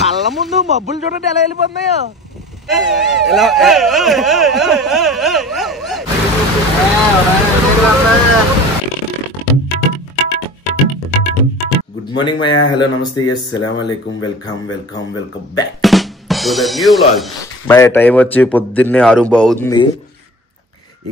కళ్ళ ముందు మబ్బులు చూడండి ఎలా వెళ్ళిపోతున్నాయో. గుడ్ మార్నింగ్ మయా, హలో నమస్తే, అస్సలాము అలైకుం, welcome back to the new vlog. Maaya time వచ్చి పొద్దున్నే 6 అవుతుంది.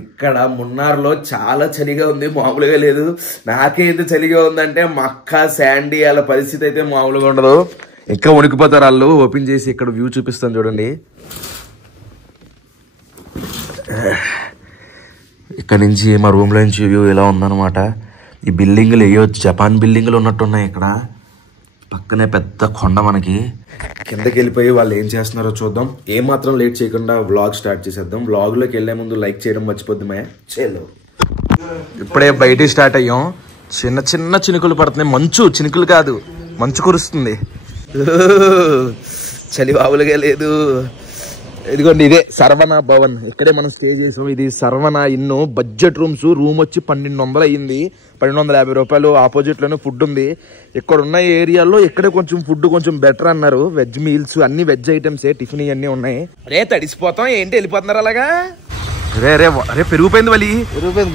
ఇక్కడ మున్నార్లో చాలా చలిగా ఉంది, మామూలుగా లేదు. నాకే ఎంత చలిగా ఉందంటే మక్క శాండీ వాళ్ళ పరిస్థితి అయితే మామూలుగా ఉండదు. ఇంకా వణికిపోతారు వాళ్ళు. ఓపెన్ చేసి ఇక్కడ వ్యూ చూపిస్తాను చూడండి. ఇక్కడ నుంచి మా రూమ్లో నుంచి వ్యూ ఇలా ఉందన్నమాట. ఈ బిల్డింగ్లు వేయవచ్చు, జపాన్ బిల్డింగ్లు ఉన్నట్టున్నాయి. ఇక్కడ పక్కనే పెద్ద కొండ. మనకి కిందకి వెళ్ళిపోయి వాళ్ళు ఏం చేస్తున్నారో చూద్దాం. ఏమాత్రం లేట్ చేయకుండా వ్లాగ్ స్టార్ట్ చేసేద్దాం. వ్లాగ్లోకి వెళ్ళే ముందు లైక్ చేయడం మర్చిపోద్ది మాయా. చేలో ఇప్పుడే బయట స్టార్ట్ అయ్యాం. చిన్న చిన్న చినుకులు పడుతున్నాయి. మంచు చినుకులు కాదు, మంచు కురుస్తుంది. చలి బావులుగా లేదు. ఇదిగోండి, ఇదే సర్వనా భవన్. ఇక్కడే మనం స్టే చేసాం. ఇది సర్వనా ఇన్ను బడ్జెట్ రూమ్స్. రూమ్ వచ్చి 1200 అయ్యింది, 1250 రూపాయలు. ఆపోజిట్ లోనే ఫుడ్ ఉంది. ఇక్కడ ఉన్న ఏరియాలో ఇక్కడే కొంచెం ఫుడ్ కొంచెం బెటర్ అన్నారు. వెజ్ మీల్స్ అన్ని వెజ్ ఐటమ్స్, టిఫిన్ ఇవన్నీ ఉన్నాయి. రే తడిసిపోతాం ఏంటి, వెళ్ళిపోతున్నారు అలాగా? రే రే రే పెరిగిపోయింది వలి,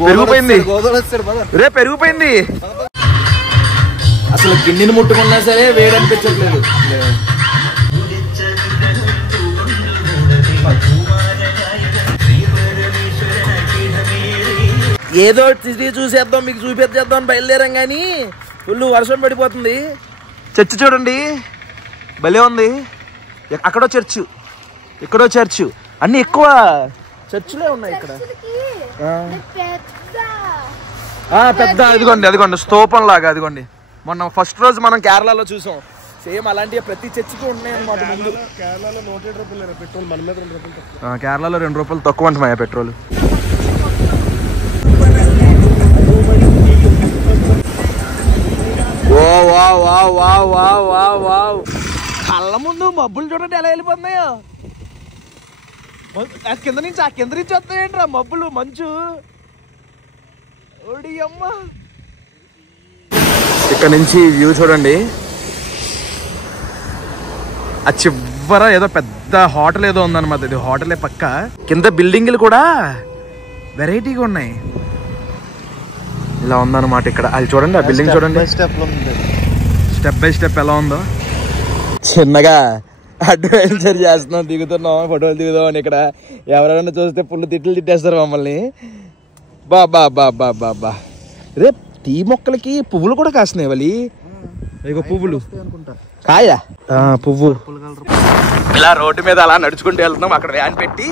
పెరిగిపోయింది రే, పెరిగిపోయింది. అసలు గిన్నెని ముట్టుకున్నా సరే వేడి అనిపించట్లేదు. ఏదో చూసేద్దాం, మీకు చూపించేద్దాం అని బయలుదేరాం కానీ ఫుల్ వర్షం పడిపోతుంది. చర్చ్ చూడండి, భలే ఉంది. అక్కడో చర్చ్, ఇక్కడో చర్చ్, అన్ని ఎక్కువ చర్చిలే ఉన్నాయి ఇక్కడ. పెద్ద అదిగోండి స్తూపం లాగా. అదిగోండి, మొన్న ఫస్ట్ రోజు మనం కేరళలో చూసాం. సేమ్ అలాంటివి ప్రతి చర్చికి ఉన్నాయి అన్నమాట. ముందు కేరళలో 107 రూపాయలు పెట్రోల్, మన మీద 2 రూపాయలు తక్కువ. కేరళలో 2 రూపాయలు తక్కువ అంట మాయా పెట్రోల్. కళ్ళ ముందు మబ్బులు చూడండి ఎలా వెళ్ళిపోతున్నాయో. కింద నుంచి వస్తాయంట్రా మబ్బులు, మంచు. ఓడి అమ్మ, ఇక్కడ నుంచి వ్యూ చూడండి. ఆ చివర ఏదో పెద్ద హోటల్ ఏదో ఉందన్నమాట. ఇది హోటలే పక్క. కింద బిల్డింగ్లు కూడా వెరైటీగా ఉన్నాయి. ఇలా ఉందన్నమాట ఇక్కడ. అది చూడండి, ఆ బిల్డింగ్ చూడండి, స్టెప్ బై స్టెప్ ఎలా ఉందో. చిన్నగా అడ్వెంచర్ చేస్తున్నాం, దిగుతున్నాం, ఫోటోలు దిగుదాం అని. ఇక్కడ ఎవరైనా చూస్తే పుల్లు తిట్లు తిట్టేస్తారు మమ్మల్ని. బా రే, టీ మొక్కలకి పువ్వులు కూడా కాస్తున్నాయి వలి. ఇగో పువ్వులు, కాయ పువ్వు. ఇలా రోడ్డు మీద అలా నడుచుకుంటూ వెళ్తున్నాం. అక్కడ వ్యాన్ పెట్టి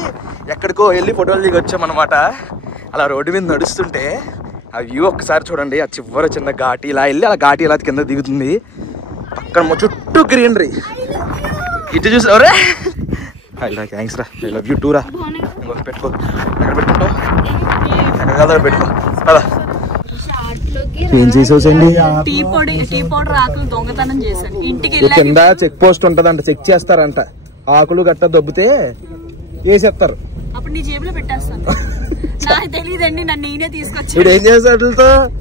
ఎక్కడికో వెళ్ళి ఫోటోలు దిగి వచ్చాం అనమాట. అలా రోడ్డు మీద నడుస్తుంటే ఆ వ్యూ ఒక్కసారి చూడండి. ఆ చివర చిన్న ఘాటి ఇలా వెళ్ళి అలా ఘాటి ఇలా కింద దిగుతుంది. పక్కన చుట్టూ గ్రీనరీ. ఇటు చూసావరే, థ్యాంక్స్ రా, ఐ లవ్ యూ టూ రా. పెట్టుకో, ఎక్కడ పెట్టుకుంటావు, ఎక్కడ పెట్టుకో. అలా ఏం చేసేసండి? టీ పౌడర్ ఆకులు దొంగతనం చేశాను. ఇంటికి కింద చెక్ పోస్ట్ ఉంటదంట, చెక్ చేస్తారంట. ఆకులు గట్ట దొబ్బితే వేసేస్తారు. అప్పుడు నీ జేబులో పెట్టేస్తాను. నాకు తెలియదండి, నన్ను నేనే తీసుకొచ్చి. ఏం చేస్తారు?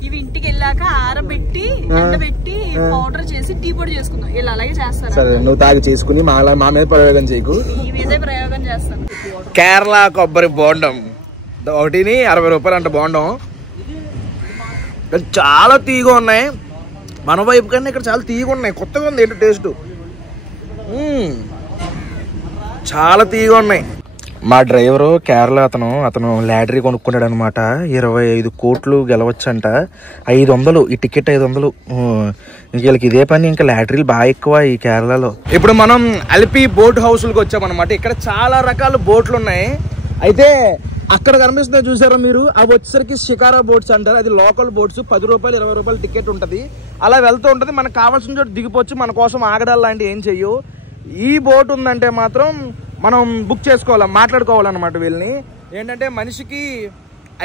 ఇవి ఇంటికి వెళ్ళాక ఆరబెట్టి ఎండబెట్టి పౌడర్ చేసి టీ పొడి చేసుకుందాం. వీళ్ళు అలాగే చేస్తారు. సరే, నువ్వు తాగి చేసుకుని మా మీద ప్రయోగం చేయకు. ఈ మీదే ప్రయోగం చేస్తాను. కేరళ కొబ్బరి బోండం ఒకటిని 60 రూపాయలు అంట బోండం. చాలా తీయగా ఉన్నాయి. మన వైపు కన్నా ఇక్కడ చాలా తీయగా ఉన్నాయి. కొత్తగా ఉంది ఏంటో టేస్ట్. చాలా తీయగా ఉన్నాయి. మా డ్రైవరు కేరళ అతను లాటరీ కొనుక్కున్నాడు అనమాట. 25 కోట్లు గెలవచ్చంట. 500 ఈ టికెట్ 500. వీళ్ళకి ఇదే పని. ఇంకా లాటరీలు బాగా ఎక్కువ ఈ కేరళలో. ఇప్పుడు మనం అల్పి బోట్ హౌస్లకు వచ్చామన్నమాట. ఇక్కడ చాలా రకాల బోట్లు ఉన్నాయి. అయితే అక్కడ కనిపిస్తున్నాయి చూసారా మీరు, అవి వచ్చేసరికి షికారా బోట్స్ అంటారు. అది లోకల్ బోట్స్. 10 రూపాయలు 20 రూపాయలు టికెట్ ఉంటుంది. అలా వెళ్తూ ఉంటుంది. మనకు కావాల్సిన చోటు దిగిపోవచ్చు. మన కోసం ఆగడాలు లాంటివి ఏం చెయ్యవు. ఈ బోట్ ఉందంటే మాత్రం మనం బుక్ చేసుకోవాలి, మాట్లాడుకోవాలన్నమాట. వీళ్ళని ఏంటంటే మనిషికి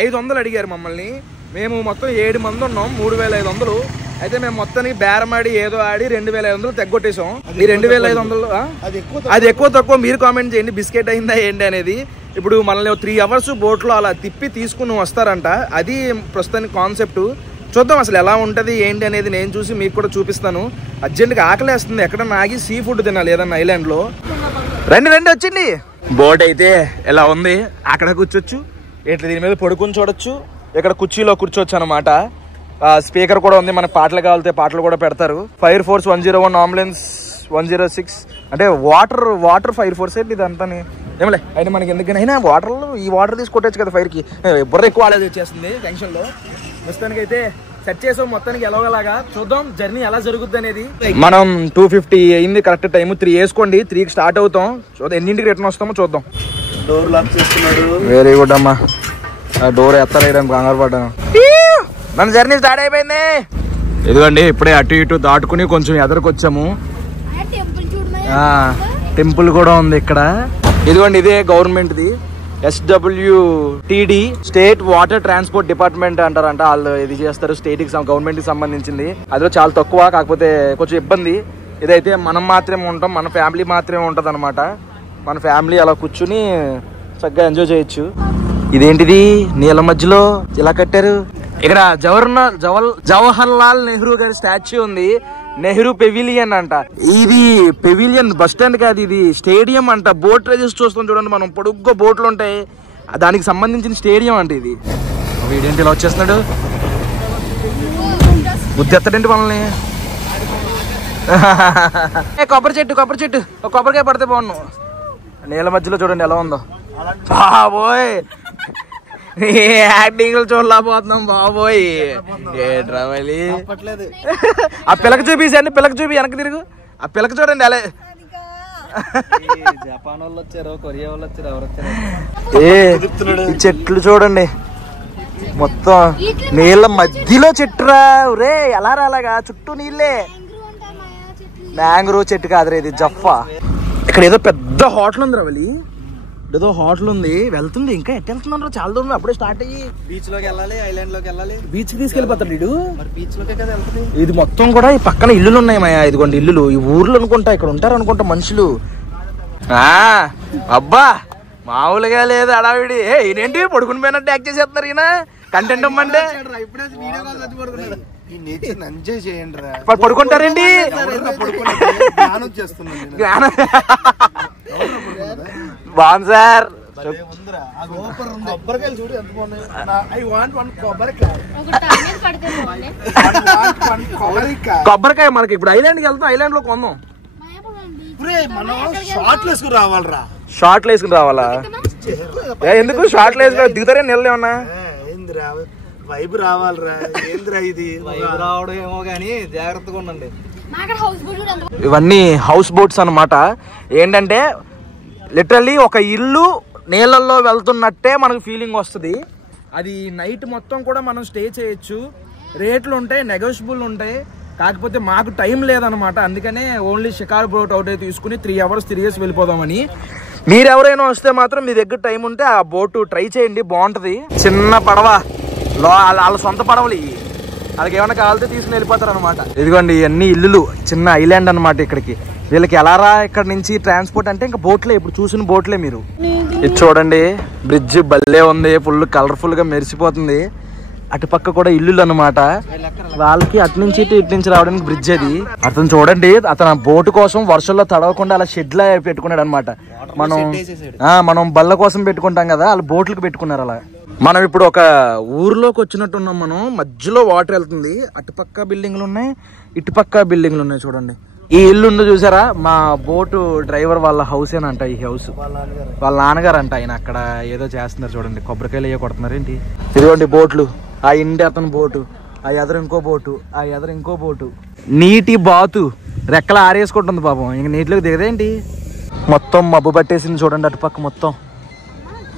500 అడిగారు మమ్మల్ని. మేము మొత్తం 7 మంది ఉన్నాం, 3500. అయితే మేము మొత్తానికి బేరమాడి ఏదో ఆడి 2500 తెగ్గొట్టేసాం. ఈ 2500 అది ఎక్కువ తక్కువ మీరు కామెంట్ చేయండి. బిస్కెట్ అయిందా ఏంటి అనేది. ఇప్పుడు మనల్ని 3 అవర్స్ బోట్లో అలా తిప్పి తీసుకుని వస్తారంట. అది ప్రస్తుతానికి కాన్సెప్ట్. చూద్దాం అసలు ఎలా ఉంటుంది ఏంటి అనేది నేను చూసి మీకు కూడా చూపిస్తాను. అర్జెంట్గా ఆకలేస్తుంది, ఎక్కడన్నా ఆగి సీ ఫుడ్ తినాలి ఏదన్నా ఐలాండ్లో. రండి రండి వచ్చింది. బోట్ అయితే ఎలా ఉంది, అక్కడ కూర్చోచ్చు, ఇట్లా దీని మీద పడుకుని చూడొచ్చు, ఇక్కడ కుర్చీలో కూర్చోవచ్చు అనమాట. స్పీకర్ కూడా ఉంది, మనకు పాటలు కావాలితే పాటలు కూడా పెడతారు. ఫైర్ ఫోర్స్ 101, అంబులెన్స్ 106 అంటే వాటర్ ఫైర్ ఫోర్స్ ఏంటి ఇదంతా ఏమలే. అయితే మనకి ఎందుకైనా ఈ వాటర్ తీసి కొట్టచ్చు కదా ఫైర్కి. బుర్ర ఎక్కువ ఆలేదు వచ్చేస్తుంది టెన్షన్లో. ప్రస్తుతానికి అయితే సెట్ చేసాం మొత్తానికి ఎలాగలాగా. చూద్దాం జర్నీ ఎలా జరుగుద్ది అనేది. మనం 2:50 అయింది కరెక్ట్ టైం. 3 వేసుకోండి, 3కి స్టార్ట్ అవుతాం. చూద్దాం ఎన్నింటికి రిటర్న్ వస్తామో చూద్దాం. డోర్ లాక్ చేస్తున్నాడు. వెరీ గుడ్ అమ్మా. డోర్ ఎత్తలేయడానికి కంగారు పడ్డాను. మన జర్నీ స్టార్ట్ అయిపోయింది. ఇదిగోండి ఇప్పుడే అటు ఇటు దాటుకుని కొంచెం ఎదరికొచ్చాము. టెంపుల్ కూడా ఉంది ఇక్కడ. ఇదిగోండి ఇదే గవర్నమెంట్ది, SWTD state water transport department అంటారంట. వాళ్ళు ఇది చేస్తారు, స్టేట్ కి గవర్నమెంట్ కి సంబంధించింది. అదిలో చాలా తక్కువ, కాకపోతే కొంచెం ఇబ్బంది. ఇదైతే మనం మాత్రమే ఉంటాం, మన ఫ్యామిలీ మాత్రమే ఉంటది అనమాట. మన ఫ్యామిలీ అలా కూర్చుని చక్కగా ఎంజాయ్ చేయొచ్చు. ఇదేంటిది నీళ్ళ మధ్యలో ఇలా కట్టారు. ఇక్కడ జవహర్ లాల్ నెహ్రూ గారి స్టాచ్యూ ఉంది, నెహ్రూ పెవిలియన్ అంట. ఇది పెవిలియన్ బస్ స్టాండ్ కాదు, ఇది స్టేడియం అంట. బోట్ రేసెస్ చూస్తాం చూడండి, మనం పొడుగ్గా బోట్లు ఉంటాయి, దానికి సంబంధించిన స్టేడియం అంట ఇది. వీడేంటి ఇలా వచ్చేస్తున్నాడు, గుద్దెత్తడేంటి మనల్ని. కొబ్బరి చెట్టు కొబ్బరికాయ పడితే బాగున్నాను. నీళ్ళ మధ్యలో చూడండి ఎలా ఉందో. బాబోయ్ యాక్టింగ్ చూడలేకపోతున్నాం బాబోయ్. ఏట్రావలి ఆ పిల్లకి చూపించండి, పిల్లకి చూపి వెనక్కి తిరుగు. ఆ పిల్లకి చూడండి అలా. జపాన్ వాళ్ళు వచ్చారు, కొరియా వాళ్ళు వచ్చారు, ఎవరు వచ్చారు. ఈ చెట్లు చూడండి మొత్తం నీళ్ళ మధ్యలో చెట్టురా. రే ఎలా రాలాగా చుట్టూ నీళ్ళే. మ్యాంగ్రూవ్ చెట్టు కాదురా ఇది, జఫా. ఇక్కడ ఏదో పెద్ద హోటల్ ఉంది రావలి, ఏదో హోటల్ ఉంది. వెళ్తుంది ఇంకా ఎట్ వెళ్తున్నారు, చాలా దూరం. అప్పుడే స్టార్ట్ అయ్యి బీచ్ లోకి వెళ్ళాలి, ఐలాండ్ లోకి వెళ్ళాలి. బీచ్ తీసుకెళ్ళిపోతాడు వీడు. బీచ్ లోకే కదా వెళ్తుంది. ఇది మొత్తం కూడా ఈ పక్కన ఇల్లులు ఉన్నాయి మాయా. ఇదిగోండి ఇల్లులు, ఈ ఊర్లు అనుకుంటా, ఇక్కడ ఉంటారు అనుకుంటా మనుషులు. అబ్బా మామూలుగా లేదు అడావిడి. ఈయనేంటి పడుకుని పోయినట్టు యాక్ట్ చేసేస్తున్నారు ఈయన. కంటెంట్ ఇమ్మంటే పడుకుంటారేంటి. బాగుంది సార్. కొబ్బరికాయ మనకి ఇప్పుడు ఐలాండ్కి వెళ్తాం, ఐలాండ్ లో కొందాం. షార్ట్లు వేసుకుని రావాలా? ఎందుకు షార్ట్లు వేసుకుని దిగుతారే నెలలో ఏమన్నా వైబ్ రావాలరా. ఏంద్రా ఇది వైబ్ రావడం ఏమో గానీ జాగ్రత్తగా ఉండండి. ఇవన్నీ హౌస్ బోట్స్ అన్నమాట. ఏంటంటే లిటరల్లీ ఒక ఇల్లు నీళ్ళల్లో వెళ్తున్నట్టే మనకు ఫీలింగ్ వస్తుంది. అది నైట్ మొత్తం కూడా మనం స్టే చేయొచ్చు. రేట్లు ఉంటాయి, నెగోషియబుల్ ఉంటాయి. కాకపోతే మాకు టైం లేదనమాట, అందుకనే ఓన్లీ షికార్ బోట్ అవుట్ అయితే తీసుకుని 3 hours తిరిగేసి వెళ్ళిపోదామని. మీరు ఎవరైనా వస్తే మాత్రం మీ దగ్గర టైం ఉంటే ఆ బోటు ట్రై చేయండి, బాగుంటది. చిన్న పడవ, వాళ్ళ సొంత పడవలు ఇవి. వాళ్ళకి ఏమైనా కావాలితే తీసుకుని వెళ్ళిపోతారు అనమాట. ఇదిగోండి ఇవన్నీ ఇల్లులు, చిన్న ఐలాండ్ అనమాట. ఇక్కడికి వీళ్ళకి ఎలా రా ఇక్కడ నుంచి ట్రాన్స్పోర్ట్ అంటే ఇంకా బోట్లే, ఇప్పుడు చూసిన బోట్లే. మీరు ఇది చూడండి, బ్రిడ్జ్ భలే ఉంది, ఫుల్ కలర్ఫుల్ గా మెరిసిపోతుంది. అటుపక్క కూడా ఇల్లులు అనమాట. వాళ్ళకి అటు నుంచి ఇటు నుంచి రావడానికి బ్రిడ్జ్ అది. అతను చూడండి, అతను బోటు కోసం వర్షంలో తడవకుండా అలా షెడ్ లా పెట్టుకున్నాడు అనమాట. మనం బల్ల కోసం పెట్టుకుంటాం కదా, వాళ్ళు బోట్లకు పెట్టుకున్నారు అలా. మనం ఇప్పుడు ఒక ఊర్లోకి వచ్చినట్టున్నాం. మనం మధ్యలో వాటర్ వెళ్తుంది, అటుపక్క బిల్డింగ్లు ఉన్నాయి, ఇటుపక్క బిల్డింగ్లు ఉన్నాయి. చూడండి ఈ ఇల్లు ఉందో చూసారా, మా బోటు డ్రైవర్ వాళ్ళ హౌస్ ఏనంట. ఈ హౌస్ వాళ్ళ నాన్నగారు అంట. ఆయన అక్కడ ఏదో చేస్తున్నారు చూడండి, కొబ్బరికాయలు అయ్యో కొడుతున్నారు ఏంటి. ఇదిగోండి బోట్లు, ఆ ఇంటి అతను బోటు, ఆ ఎదరు ఇంకో బోటు, ఆ ఎదరు ఇంకో బోటు. నీటి బాతు రెక్కలు ఆరేసుకుంటుంది పాపం, ఇంక నీటిలోకి దిగదేంటి. మొత్తం మబ్బు పట్టేసింది చూడండి, అటుపక్క మొత్తం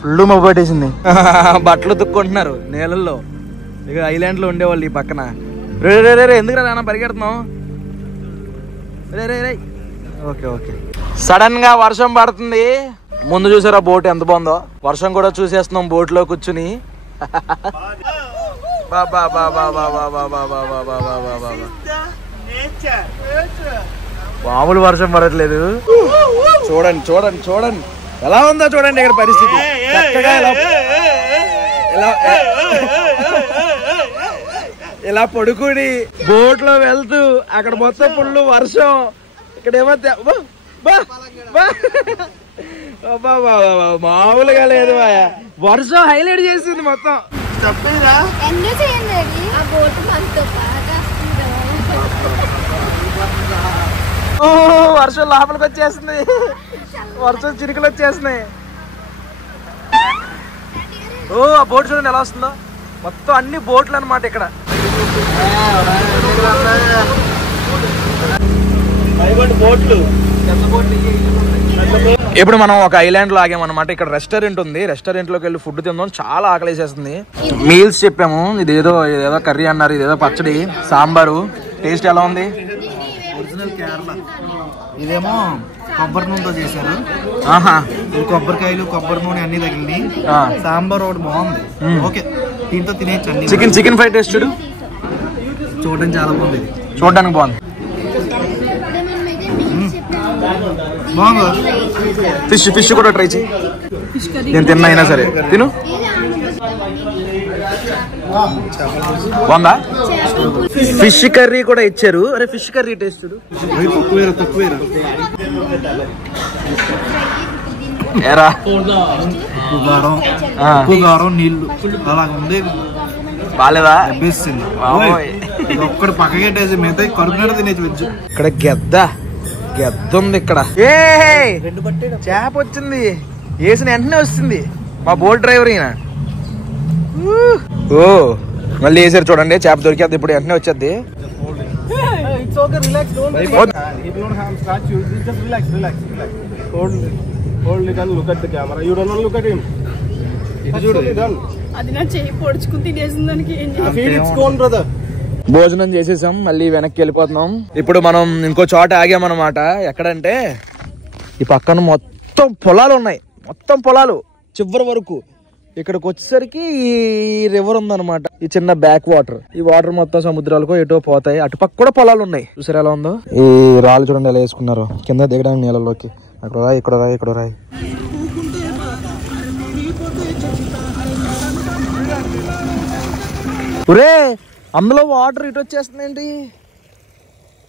ఫుల్ మబ్బు పట్టేసింది. బట్టలు తుక్కుంటున్నారు నీళ్ళల్లో. ఇక ఐలాండ్ లో ఉండేవాళ్ళు ఈ పక్కన. రే రే రే ఎందుకు రా పరిగెడుతున్నావు. రే రే రే ఓకే ఓకే. సడన్ గా వర్షం పడుతుంది. ముందు చూసారా బోట్ ఎంత బాగుందో. వర్షం కూడా చూసేస్తున్నాం బోట్ లో కూర్చుని. మామూలు వర్షం పడట్లేదు. చూడండి చూడండి చూడండి ఎలా ఉందో చూడండి ఇక్కడ పరిస్థితి. చక్కగా ఇలా పడుకుని బోట్ లో వెళ్తూ అక్కడ మొత్తం ఫుల్ వర్షం, ఇక్కడేమో మామూలుగా లేదు, వర్షం హైలైట్ చేసింది మొత్తం. తప్పేరా వర్షం లోపలికి వచ్చేస్తుంది, వర్షం చిరుకులు వచ్చేస్తున్నాయి. ఆ బోట్ చూడండి ఎలా వస్తుందో, మొత్తం అన్ని బోట్లు అన్నమాట ఇక్కడ. ఇప్పుడు మనం ఒక ఐలాండ్ లో ఆగామన్నమాట. ఇక్కడ రెస్టారెంట్ ఉంది, రెస్టారెంట్ లోకి వెళ్ళి ఫుడ్ తిందాం. చాలా ఆకలేసేస్తుంది. మీల్స్ చెప్పాము, ఇదేదో కర్రీ అన్నారు, ఇదేదో పచ్చడి, సాంబారు. టేస్ట్ ఎలా ఉంది? ఒరిజినల్ కేరళ. ఇదేమో కొబ్బరి నూనెతో చేశారు. కొబ్బరికాయలు, కొబ్బరి నూనె అన్ని తగిలినాయి. సాంబార్ ఒకటి బాగుంది. ఓకే, దీంతో తినేయచ్చు. చికెన్ ఫ్రై టేస్ట్ చూడు, చూడడానికి చాలా బాగుంది. చూడడానికి బాగుంది. ఫిష్ కూడా ట్రై చేయి. నేను తిన్నా అయినా సరే తిను. బాగుందా? ఫిష్ కర్రీ కూడా ఇచ్చారు. అరే ఫిష్ కర్రీ టేస్ట్ చూడు. ఏరా ఉప్పు నీళ్లు అలా ఉంది. బాలేదా? ఒక్కడు పక్కకెట్టేసి మిగతా కడుపునట్టు తినేసి వచ్చు. ఇక్కడ గెద్ద ఉంది. ఇక్కడ చేప వచ్చింది, వేసిన వెంటనే వస్తుంది. మా బోట్ డ్రైవర్ ఈయన. ఓ మళ్ళీ వేసారు చూడండి, చేప దొరికేది ఇప్పుడు వెంటనే వచ్చేది. భోజనం చేసేసాం, మళ్ళీ వెనక్కి వెళ్ళిపోతున్నాం. ఇప్పుడు మనం ఇంకో చోట ఆగామన్నమాట. ఎక్కడంటే ఈ పక్కన మొత్తం పొలాలు ఉన్నాయి, మొత్తం పొలాలు చివరి వరకు. ఇక్కడికి వచ్చేసరికి ఈ రివర్ ఉందన్నమాట, ఈ చిన్న బ్యాక్ వాటర్. ఈ వాటర్ మొత్తం సముద్రాలకు ఎటో పోతాయి. అటుపక్క కూడా పొలాలు ఉన్నాయి. చూసారు ఎలా ఉందో? ఈ రాళ్ళు చూడండి ఎలా వేసుకున్నారు కింద దిగడానికి నీళ్ళలోకి. అక్కడ రాయి, ఇక్కడ రాయి, ఇక్కడ రాయి. ఒరే అందులో వాటర్ ఇటు వచ్చేస్తుందేంటి?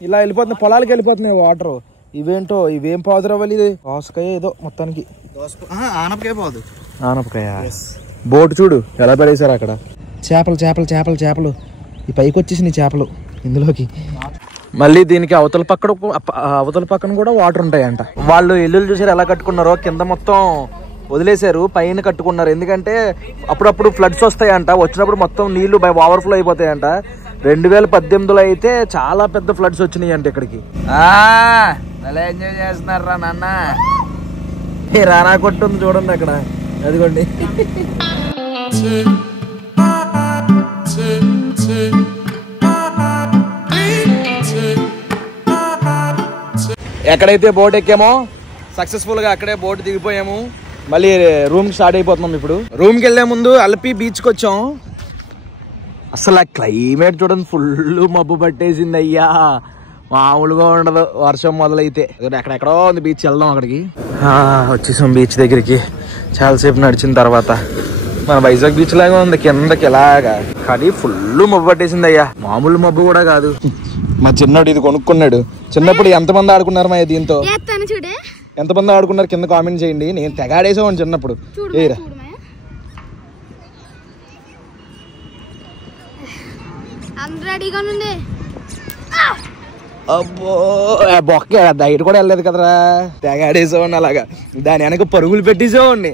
ఇలా వెళ్ళిపోతుంది, పొలాలకి వెళ్ళిపోతున్నాయి వాటర్. ఇవేంటో, ఇవేం పాదురవ్వాలి? ఇది దోసకాయ ఏదో మొత్తానికి. ఆనపకాయ పోదు, ఆనపకాయ. బోట్ చూడు ఎలా పడేశారు అక్కడ. చేపలు చేపలు చేపలు చేపలు, ఈ పైకి వచ్చేసినాయి చేపలు ఇందులోకి. మళ్ళీ దీనికి అవతల పక్కన కూడా వాటర్ ఉంటాయంట. వాళ్ళు ఇల్లులు చూసారు ఎలా కట్టుకున్నారో, కింద మొత్తం వదిలేశారు, పైన కట్టుకున్నారు. ఎందుకంటే అప్పుడప్పుడు ఫ్లడ్స్ వస్తాయంట, వచ్చినప్పుడు మొత్తం నీళ్లు ఓవర్ఫ్లో అయిపోతాయంట. 2018లో అయితే చాలా పెద్ద ఫ్లడ్స్ వచ్చినాయి అంట ఇక్కడికి. అలా ఎంజాయ్ చేస్తున్నారు రా నాన్న. రానా కొట్టుంది చూడండి అక్కడ, అదిగోండి. ఎక్కడైతే బోట్ ఎక్కామో సక్సెస్ఫుల్ గా అక్కడే బోట్ దిగిపోయాము. మళ్ళీ రూమ్ స్టార్ట్ అయిపోతున్నాం. ఇప్పుడు రూమ్ కి వెళ్లే ముందు అల్పి బీచ్ కి వచ్చాం. అసలు ఆ క్లైమేట్ చూడండి, ఫుల్ మబ్బు పట్టేసింది అయ్యా, మామూలుగా ఉండదు వర్షం మొదలైతే. ఎక్కడెక్కడో ఉంది బీచ్, వెళ్దాం అక్కడికి. వచ్చేసాం బీచ్ దగ్గరికి. చాలాసేపు నడిచిన తర్వాత మన వైజాగ్ బీచ్ లాగా ఉంది కిందకి ఇలాగా, కానీ ఫుల్ మబ్బు పట్టేసింది అయ్యా, మామూలు మబ్బు కూడా కాదు. మా చిన్నోడు ఇది కొనుక్కున్నాడు. చిన్నప్పుడు ఎంతమంది ఆడుకున్నారు మా దీంతో? ఎంతమంది ఆడుకున్నారు కింద కామెంట్ చేయండి. నేను తెగ ఆడేసాను చిన్నప్పుడు. ఏరా అబ్బో బొక్క హైట్ కూడా వెళ్ళలేదు కదరా, తెగ ఆడేసేవాడిని అలాగా. దాని వెనక పరుగులు పెట్టేసేవాడిని.